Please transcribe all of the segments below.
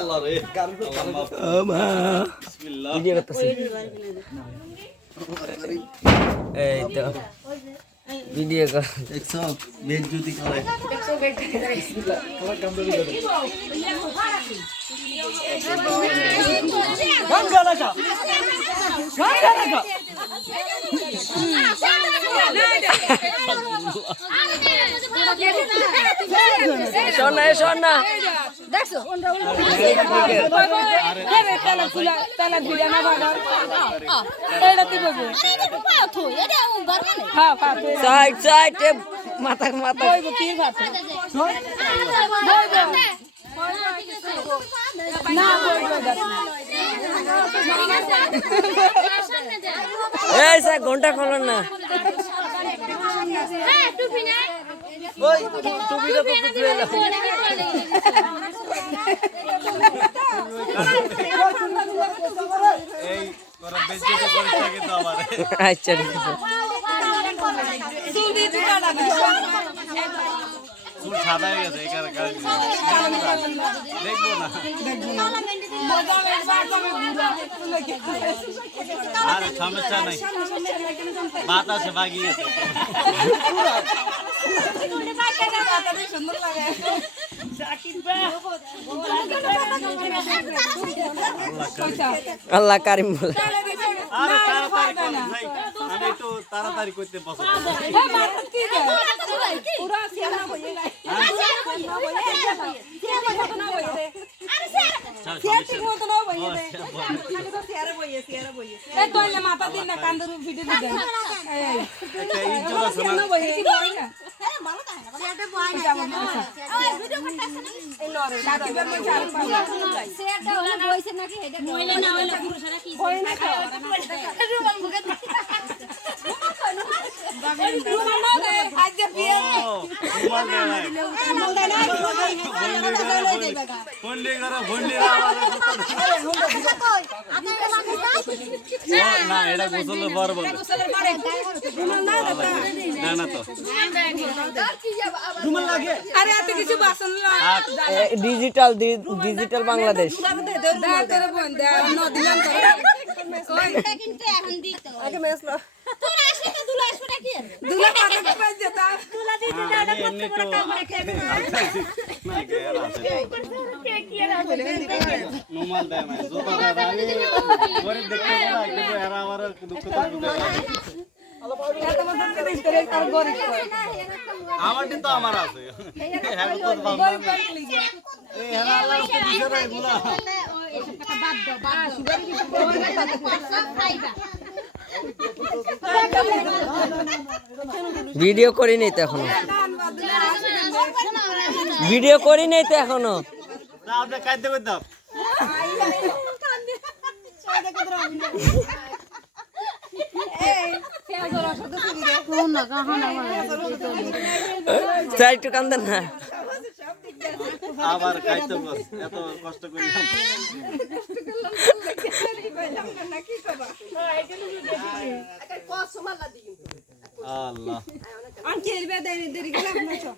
আল্লাহ রে বিসমিল্লাহ ভিডিও করতেছি এই তো ভিডিও কর 100 বেজ্জতি করে 100 বেজ্জতি করে বিসমিল্লাহ আমার কাম ধরে করে গান গানা কা সোনা সোনা দেখছো আরে তালা ফুলা তালা ভিড়া না বাবা এটা তুই বলবি পাথো এটা বারবার হ্যাঁ পাথো সাইড সাইড মাথা মাথা ওই কি ভাত না এই সা ঘন্টা খোলো না হ্যাঁ টুপি না ওই টুপিটা তো তুলে নাও এই তোরা বেজ্জতি করে থাকে তো আমারে আচ্ছা সুদি দিটা লাগা সুদ সাদা হয়ে গেছে এই কারণে দেখবো না আর সমস্যা নাই বাত আছে বাগিয়ে গেছে সুন্দর লাগে আল্লাহ কারিম বলে আরে তাড়াতাড়ি ভাই আমি একটু তাড়াতাড়ি করতে পছন্দ করি পুরো সিয়ানা হয়ে যায় সিয়ার মত না হয়ে যায় আমি তো সিয়ারে বইয়ে এই তোইলে মাথা দিন না কান্দরু ভিডিও দিবেন এই একটা ইজ্জত আছে না হ্যাঁ ভালো তাই না সিয়ারটা বই যাবো ওই ভিডিও করতেছ না এই লরে লাঠিবার মই চাল পাও সিয়ারটা হলো বইছে নাকি এটা মহিলা না হলো পুরুষরা কি বই না খায় রুমাল মুখে রুমাল না দে আজকে বিয়ে রুমাল দে না বন্ডি করে বন্ডি না এটা গোসলের পর বল রুমাল না না না তো রুমাল লাগে আরে এত কিছু বাসন ডিজিটাল ডিজিটাল বাংলাদেশ দাও করে বন দাও ন দিলাম করে কই কিন্তু এখন দিত আগে মেসলো তোর আসলে তো দুলা আসবে কি দুলা পাতা পাই যেতা দুলা দিতে দাও কষ্ট করে কাম রেখে না গেল আছে কে কি আছে নরমাল দেয় না জোতা দেয় গরিব দেখতে না কিন্তু এরা আমার দুঃখ তো আমার দিন তো আমার আছে এই হেলা আল্লাহ দিছে রে এগুলা এসব কথা বাদ দাও ভিডিও করি নাই তো এখনো ভিডিও করি নাই তো এখনো না আপনি কাইতে কই দাও একটু কান্দেন না আবার কাইতে এত কষ্ট করলাম আল্লাহ আনকেল বে দেরি দেরি গেল আপনি তো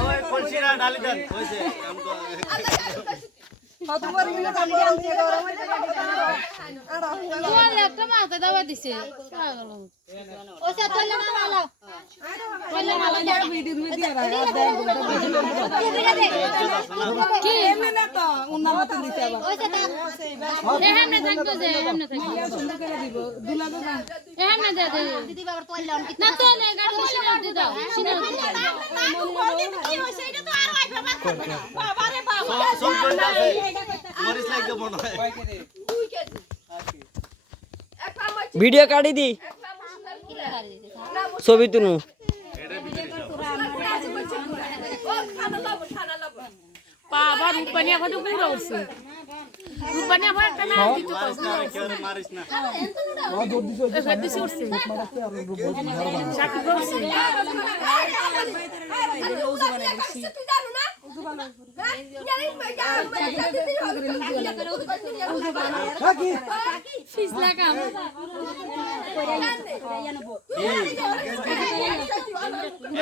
ওই কলসিরা ডালি দেন হইছে কতবার মিলে ডালি আনছে গরম হইছে তোমার একটা মাথা দাও দিছে পাগল ওসা তোলে মালা তোলে মালা ভিডিও দিয়ে কি এমনে না তো উন্না মত দিতে আবার ওসা এমনে থাকতো যে এমনে থাকতো সুন্দর করে দিব দুলা দুলা এমনে দে দে দিদি বাবার তোলে অন না তোলে গাড়ি সিনার দি দাও সিনার দি কি হইছে এটা তো আর ওয়াইফাই বাদ করবে না বাবা রে বাবা মরিস লাগবে মনে হয় ভিডিও কাটি দি ছবি তুলু বাবা রূপবানিয়া কত পুরো উঠছে রূপবানিয়া ভাই একটা না দিতে পারিস না কেন মারিস না ও দৌড় দিছে দিছে উঠছে সাকি করছে ফিসলা কাম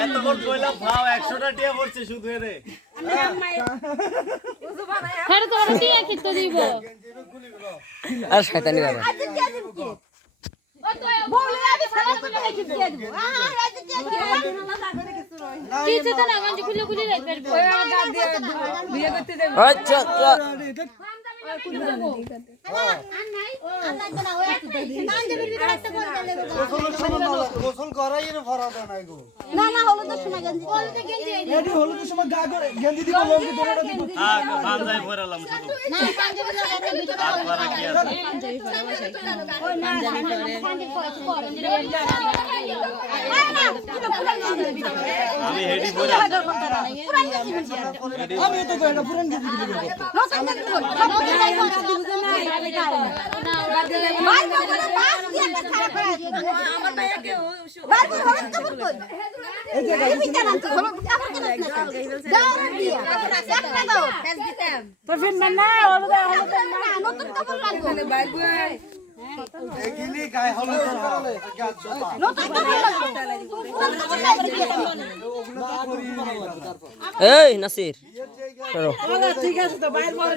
এত বড় কইলা ভাও 100টা টিয়া পড়ছে শুধু এরে হ্যাঁ তোরা কি খেতে দিব আর শয়তানি বাবা কিছু তো না গঞ্জি খুলে খুলে রাখবে বিয়ে করতে যাবে আচ্ছা গোসল করাই না ভরা দেয় না গো না না হলুদ সোনা গেঞ্জি এডি হলুদ সময় গা করে গেঞ্জি দিব লঙ্গি ধরে দিব হ্যাঁ পাঞ্জাবি পরালাম শুধু না পাঞ্জাবি লাগাতে ভিতরে হাত পরা কি আছে ওই না পাঞ্জাবি আমি হেডি পরা আমি তো কই না পুরান গেঞ্জি দিলে গো এগিনি গায় হলুদ করে গাছ এই নাসির সরো ঠিক আছে তো বাইরে পরে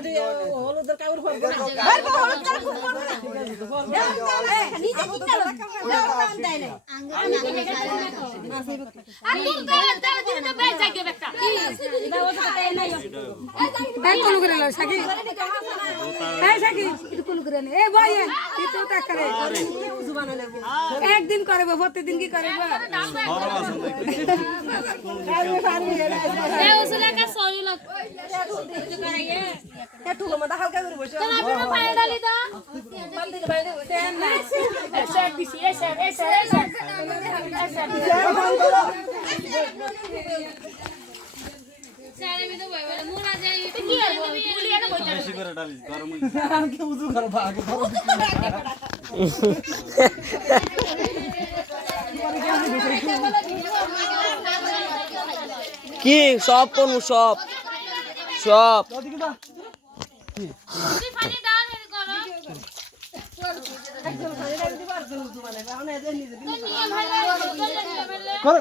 হলুদের কাপড় পরবে না নিজে চিন্তা করো দেয় না একদিন করবো প্রত্যেকদিন কি করবো হালকা করে বসে বেশি করে ডালি গরম আমি কি উজু করব আগে ধরো কি সব কোন সব সব ওদিকে যা কর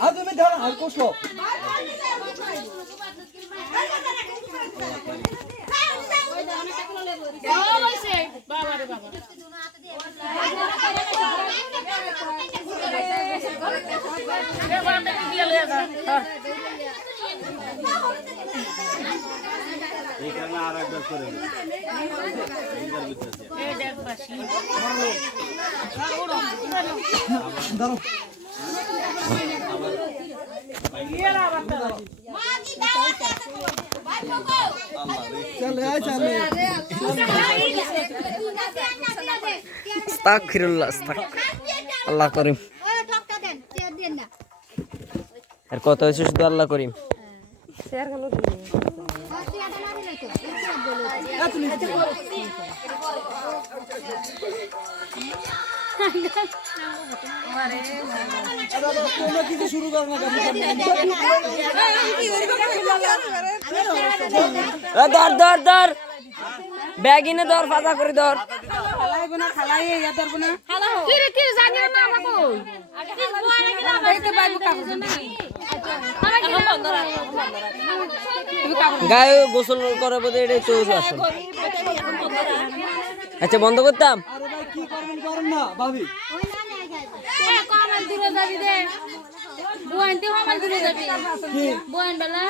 আর তুমি ধরো আর কোসো এইখানে আর একবার করে ধরো চলে আয় চলে আস্তাগফিরুল্লাহ আল্লাহ করিম টকটা দেন চেয়ার দেন না আর কত হয়েছে শুধু আল্লাহ করিম চেয়ারটা না দিলে তো তোমরা কিছু শুরু করো না ধর ধর ধর ব্যাগিনে ধর ফাঁকা করে ধর খালাইবো না খালাই ইয়া ধরবো না গায়ে গোসল করে বোধ এটা চৌষ আসল আচ্ছা বন্ধ করতাম আরে ভাই কি করবেন করেন না ভাবি কমাল দূরে যাবি রে বুয়াইতে কমাল দূরে যাবি বুয়াইন বেলা